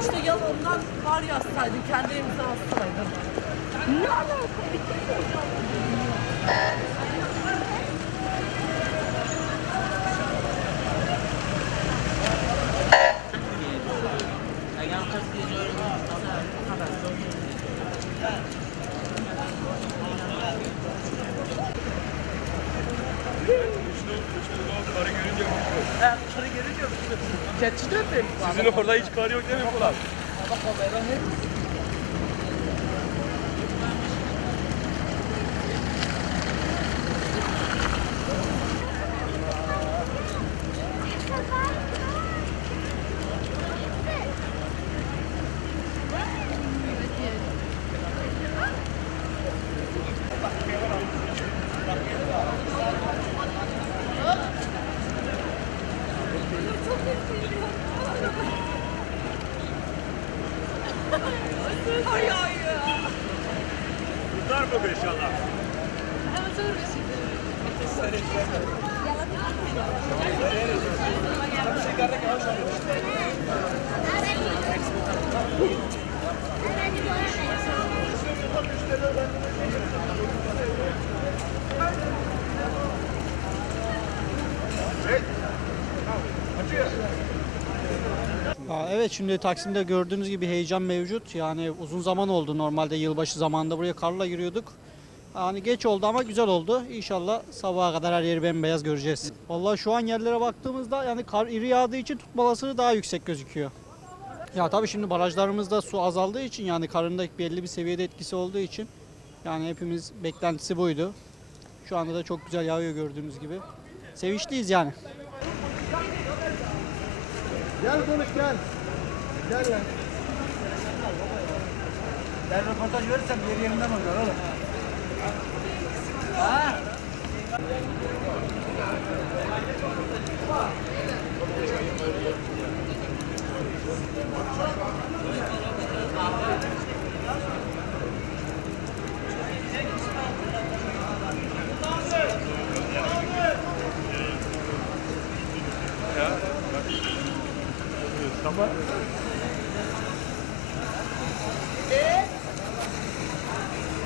İşte yalandan var yazsaydın, kendi imza atsaydın. Ne alaka? Sizin orada hiç kar yok değil mi Polat? Tutar mı bu inşallah? Evet şimdi Taksim'de gördüğünüz gibi heyecan mevcut. Yani uzun zaman oldu normalde yılbaşı zamanında buraya karla giriyorduk. Yani geç oldu ama güzel oldu. İnşallah sabaha kadar her yeri bembeyaz göreceğiz. Vallahi şu an yerlere baktığımızda yani kar iri yağdığı için tutma daha yüksek gözüküyor. Ya tabii şimdi barajlarımızda su azaldığı için yani karın da belli bir seviyede etkisi olduğu için yani hepimiz beklentisi buydu. Şu anda da çok güzel yağıyor gördüğünüz gibi. Sevinçliyiz yani. Gel konuş gel. Gel lan. Ben röportaj verirsem yeri yerinden oynar oğlum. Merhaba.